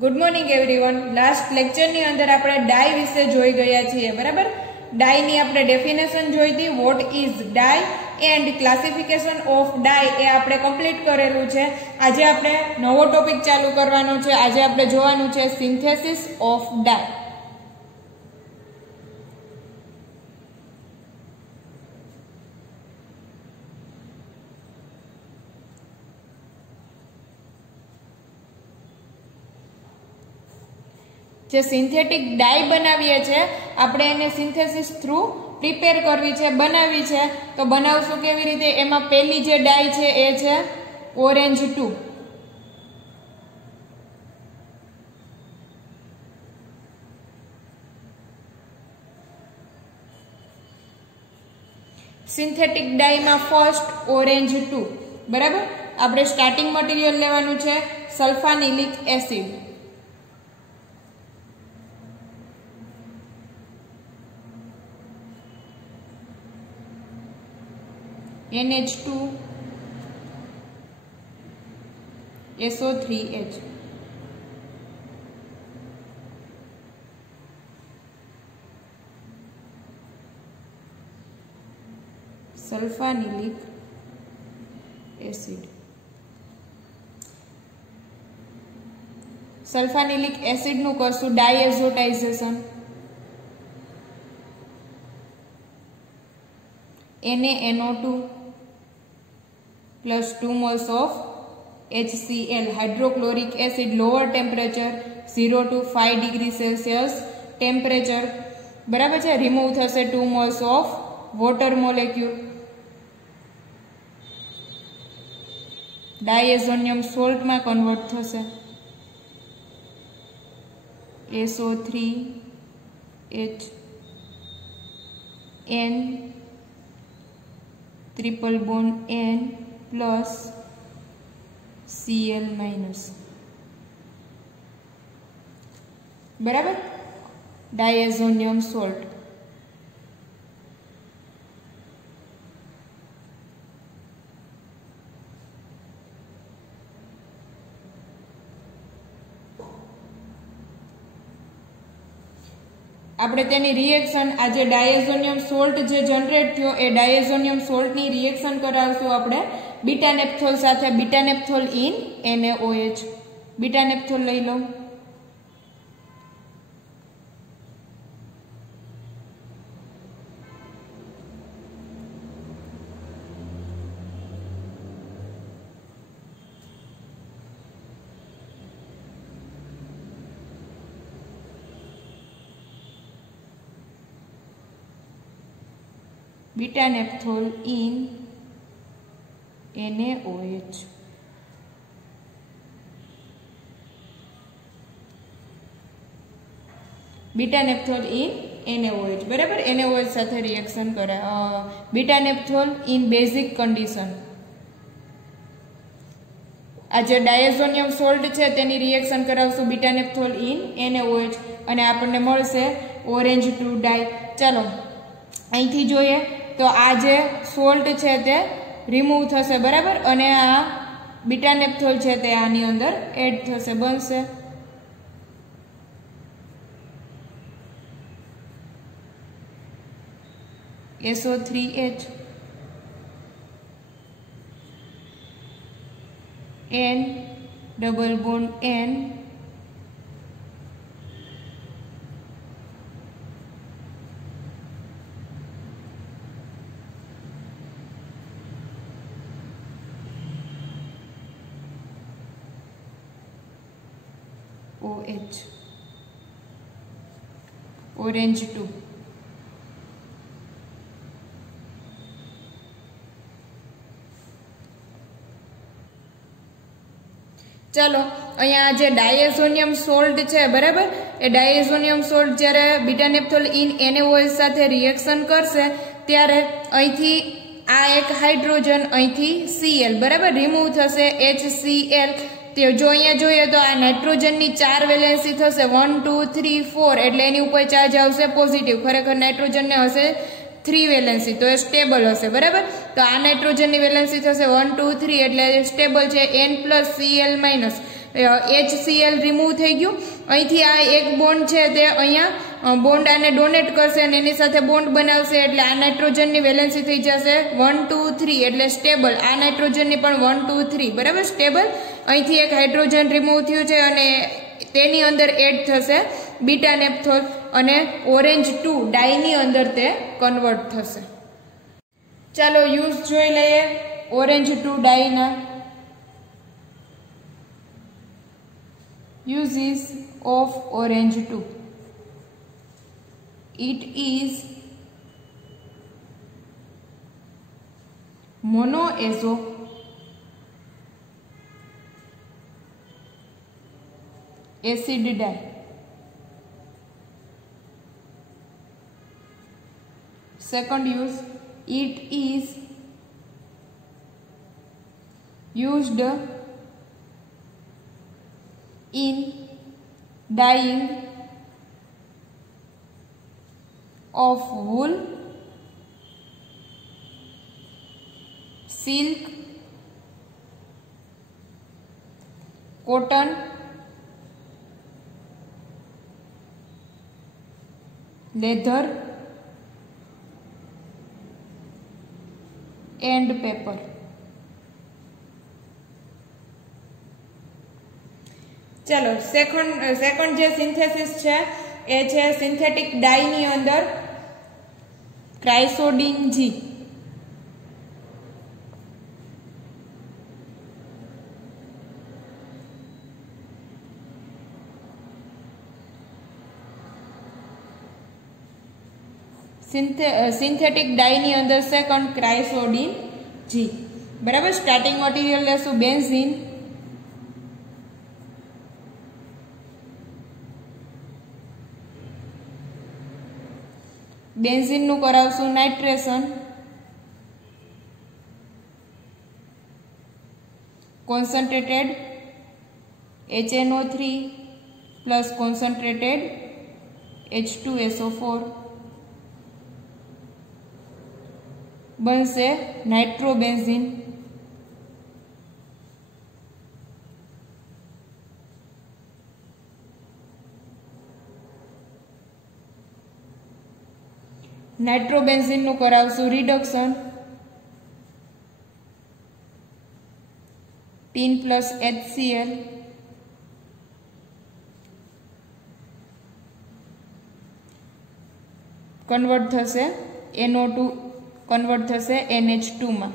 Good morning everyone. Last lecture ની અંદર આપણે ડાઈ વિશે જોઈ ગયા છીએ, બરાબર। ડાઈ ની આપણે ડેફિનેશન જોઈ હતી, what is dye and classification of dye એ આપણે કમ્પ્લીટ કરેલું છે। આજે આપણે નવો ટોપિક ચાલુ કરવાનો છે। આજે આપણે જોવાનું છે સિન્થેસિસ ઓફ ડાઈ। જે સિન્થેટિક ડાઈ બનાવીએ છે આપણે એને સિન્થેસિસ થ્રુ પ્રિપેર કરવી છે, બનાવી છે। તો બનાવશું કેવી રીતે? એમાં પહેલી જે ડાઈ છે એ છે ઓરેન્જ 2। સિન્થેટિક ડાઈમાં ફર્સ્ટ ઓરેન્જ 2, બરાબર। આપણે સ્ટાર્ટિંગ મટીરિયલ લેવાનું છે sulphanilic acid. NH2 SO3H, sulphanilic acid. Sulphanilic acid નું કરશું ડાયએઝોટાઇઝેશન, NaNO2 plus 2 moles of HCl, hydrochloric acid, lower temperature 0 to 5 degree Celsius temperature, બરાબર છે। રિમૂવ થશે 2 moles of water molecule, diazonium salt માં કન્વર્ટ થશે SO3H N triple bond N plus Cl minus, बराबर। Diazonium salt. આપણે તેની reaction આજે diazonium salt જે જનરેટ થયો એ ડાયએઝોનિયમ સોલ્ટ ની રિએક્શન કરાવશું આપણે બીટા નેપ્થોલ સાથે। Beta naphthol in NaOH। Beta naphthol લઈ લો, beta naphthol in NaOH। Beta naphthol in NaOH, बराबर। NaOH साथे रिएक्शन करे। Beta naphthol in basic condition. आ जे डायएझोनियम सोल्ट छे तेनी reaction करावशुं beta naphthol in NaOH અને આપણને મળશે ઓરેન્જ 2 ડાઈ। ચાલો અહીંથી જોઈએ तो आ जे सोल्ट छे ते रिमूव थशे, बराबर। अने आ बीटा नेप्थोल छे ते आनी अंदर एड थशे, बनशे SO3H N double bond N OH, orange 2। चलो अहींया जे डायएझोनियम सोल्ट छे, बराबर। ए डायएझोनियम सोल्ट ज्यारे बीटा नेप्थोल इन NaOH साथे रिएक्शन करशे त्यारे અહીંથી आ एक हाइड्रोजन અહીંથી Cl, बराबर, रिमूव थशे HCl। तो जो अहींया જોઈએ तो आ नाइट्रोजन ની 4 વેલેન્સી થશે 1 2 3 4 એટલે એની ઉપર ચાર્જ આવશે પોઝિટિવ। ખરેખર નાઇટ્રોજન ને હશે 3 વેલેન્સી તો એ સ્ટેબલ હશે, બરાબર। તો આ નાઇટ્રોજન ની વેલેન્સી થશે 1 2 3 એટલે સ્ટેબલ છે N+ Cl-। HCl રિમૂવ થઈ ગયું. અહીંથી આ એક બોન્ડ છે તે અહીંયા બોન્ડ આને ડોનેટ કરશે અને એની સાથે બોન્ડ બનાવશે એટલે આ નાઇટ્રોજનની વેલેન્સી થઈ જશે 1 2 3 એટલે સ્ટેબલ. આ નાઇટ્રોજનની પણ 1 2 3 બરાબર સ્ટેબલ. અહીંથી એક હાઇડ્રોજન રિમૂવ થયું છે અને તેની અંદર એડ થશે બીટા નેપ્થોલ અને ઓરેન્જ 2 ડાયની અંદર તે કન્વર્ટ થશે. ચાલો યુઝ જોઈ લઈએ orange 2 Diana. Uses of orange 2. It is monoazo acid dye. Second use, it is used in dyeing of wool, silk, cotton, leather and paper. चलो सेकंड जे सिंथेसिस છે એ છે સિન્થેટિક ડાય ની અંદર ક્રાઇસોડીન G. સિન્થેટિક ડાય ની અંદર second chrysoidine G. બરાબર. Starting material લેશું બેન્ઝીન, બેન્ઝીન નું કરાવશું nitration, concentrated HNO3 plus concentrated H2SO4 બનશે નાઇટ્રોબેન્ઝીન. નાઇટ્રોબેન્ઝીન નું કરાવશું reduction, tin plus HCl convert થશે NO2 કન્વર્ટ થશે NH2 માં.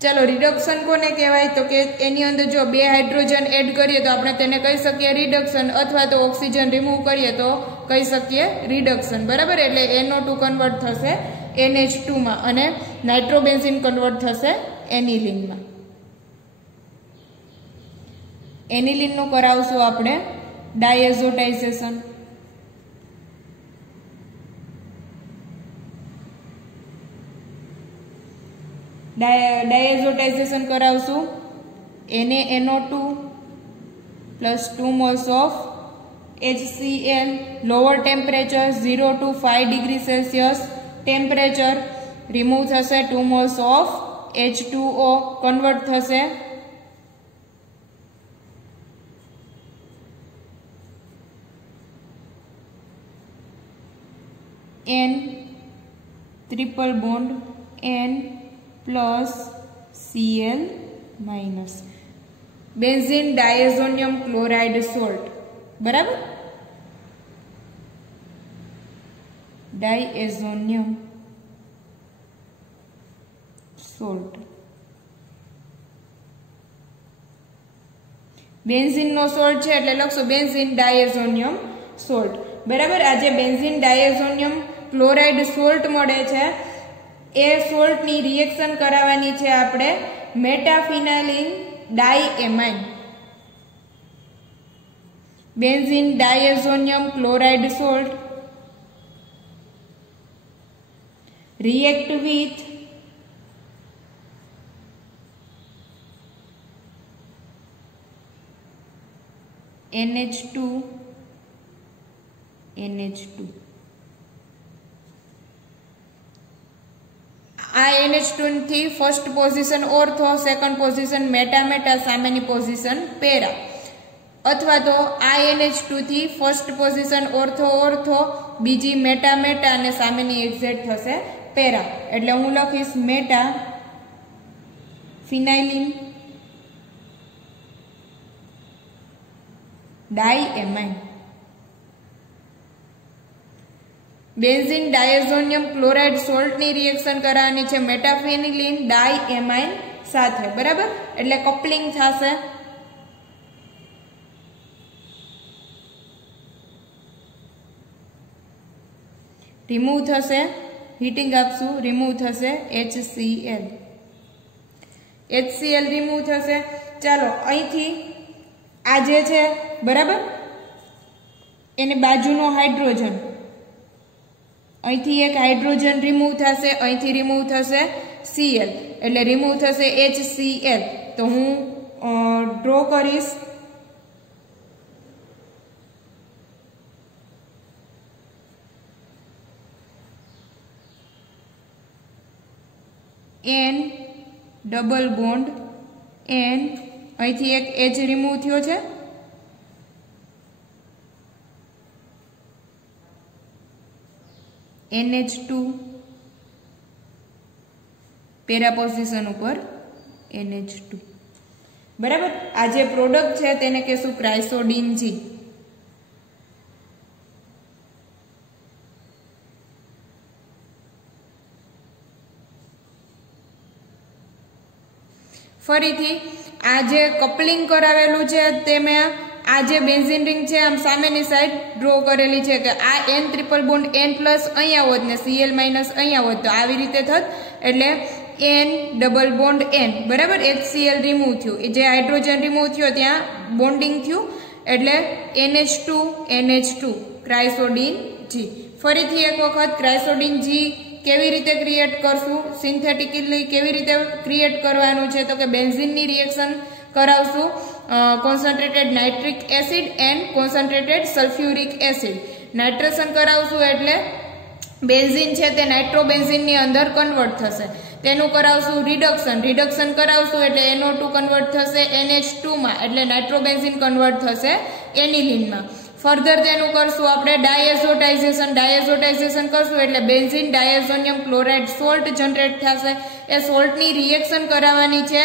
चलो रिडक्शन कोने कहेवाय तो के एनी अंदर जो बे हाइड्रोजन एड करिए तो आपणे तेने कही सकीए रिडक्शन अथवा तो ऑक्सीजन रिमूव करिए तो कही सकीए रिडक्शन. बराबर. एटले NO2 कन्वर्ट थशे NH2 માં અને નાઇટ્રોબેન્ઝીન કન્વર્ટ થશે એનિલીન માં. એનિલીન નું કરાવશું આપણે ડાયએઝોટાઇઝેશન. डायएजोटाइजेशन करावशु NaNO2 plus 2 moles of HCl. Lower temperature 0 to 5 degree Celsius temperature. Remove थशे 2 moles of H2O कन्वर्ट थशे N triple bond N plus Cl minus. Benzene diazonium chloride salt. बराबर. Diazonium salt. बेंजीन नो salt है એટલે લખશું benzene diazonium salt. બરાબર. આજે benzene diazonium chloride salt મળે છે એ સોલ્ટ ની રિએક્શન કરાવવાની છે આપણે metaphenylene diamine. Benzene diazonium chloride salt react with NH2 NH2. આ NH2 થી first position ortho, second position meta meta, સામેની પોઝિશન પેરા. અથવા તો આ NH2 થી ફર્સ્ટ પોઝિશન ઓર્થો ઓર્થો, બીજી મેટા મેટા અને સામેની એક્ઝેક્ટ થશે પેરા. એટલે હું લખીશ meta phenylene diamine. Benzene diazonium chloride સોલ્ટની રિએક્શન કરાવવાની છે મેટાફેનિલિન ડાયએમાઇન સાથે. બરાબર, એટલે કપલિંગ થશે. રિમૂવ થશે, હીટિંગ આપશું, રિમૂવ થશે HCl. HCl રિમૂવ થશે. ચાલો અહીંથી આ જે છે બરાબર એની બાજુનો હાઇડ્રોજન, અહીંથી એક હાઇડ્રોજન રિમૂવ થશે, અહીંથી રિમૂવ થશે Cl, એટલે રિમૂવ થશે HCl. તો હું ડ્રો કરીશ N ડબલ બોન્ડ N, અહીંથી એક H રિમૂવ થયો છે, NH2 પેરા પોઝિશન ઉપર NH2. બરાબર, આ જે પ્રોડક્ટ છે તેને કહેશું ક્રાઇસોડીન G. ફરીથી આ જે કપલિંગ કરાવેલું છે તે મેં આ જે બેન્ઝીન રિંગ છે આમ સામેની સાઈડ ડ્રો કરેલી છે કે આ N triple bond N plus અહીંયા હોત ને Cl માઇનસ અહીંયા હોત તો આવી રીતે થત. એટલે N ડબલ બોન્ડ N બરાબર, HCl રિમૂવ થયું, જે હાઇડ્રોજન રિમૂવ થયો ત્યાં બોન્ડિંગ થયું, એટલે NH2 ક્રાઇસોડીન G. ફરીથી એક વખત ક્રાઇસોડીન G કેવી રીતે ક્રિએટ કરશું, સિન્થેટિકલી કેવી રીતે ક્રિએટ કરવાનું છે તો કે બેન્ઝીનની રિએક્શન કરાવશું concentrated nitric acid and concentrated sulphuric acid. Nitration કરાવશું એટલે બેન્ઝીન છે તે નાઇટ્રોબેન્ઝીનની અંદર કન્વર્ટ થશે. તેનું કરાવશું રિડક્શન કરાવશું એટલે NO2 કન્વર્ટ થશે NH2 માં, એટલે નાઇટ્રોબેન્ઝીન કન્વર્ટ થશે એનિલિનમાં. ફર્ધર તેનું કરશું આપણે ડાયઝોટાઇઝેશન કરશું એટલે benzene diazonium chloride salt generate થશે. એ સોલ્ટની રિએક્શન કરાવવાની છે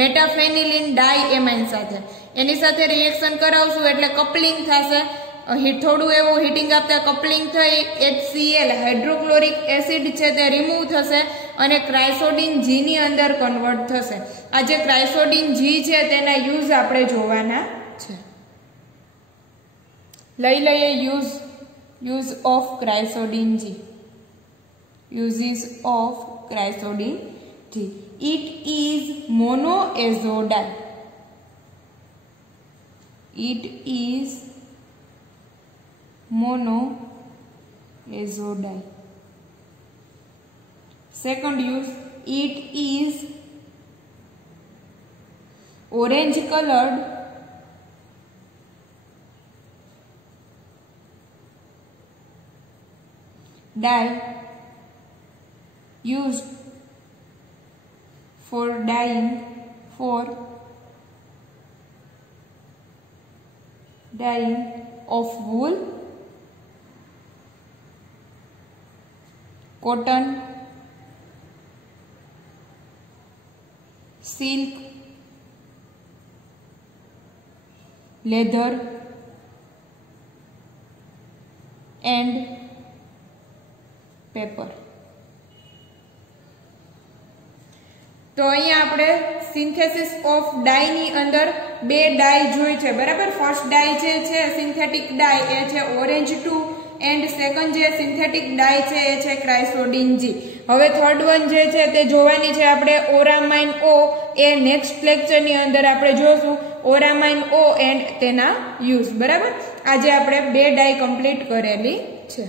મેટાફેનિલિન ડાયએમાઇન સાથે. એની સાથે રિએક્શન કરાવશું એટલે કપલિંગ થશે. થોડું એવું હીટિંગ આપતા કપલિંગ થઈ HCl હાઇડ્રોક્લોરિક એસિડ છે તે રિમૂવ થશે અને ક્રાઇસોડીન G ની અંદર કન્વર્ટ થશે. આ જે ક્રાઇસોડીન G છે તેના યુઝ આપણે જોવાના છે. લઈ લઈએ use of chrysoidine G. Uses of chrysoidine G. It is monoazodine. It is monoazodine. Second use, it is orange colored dye used for dyeing of wool, cotton, silk, leather and paper. તો અહીંયા આપણે synthesis of ડાય ની અંદર બે ડાય જોઈ છે બરાબર. First ડાય જે છે સિન્થેટિક ડાય એ છે ઓરેન્જ 2 એન્ડ સેકન્ડ જે સિન્થેટિક ડાય છે એ છે ક્રાઇસોડીન G. હવે થર્ડ વન જે છે તે જોવાની છે આપણે ઓરામાઇન O. એ નેક્સ્ટ લેક્ચર ની અંદર આપણે જોશું ઓરામાઇન O એન્ડ તેના યુઝ. બરાબર, આજે આપણે બે ડાય કમ્પ્લીટ કરેલી છે.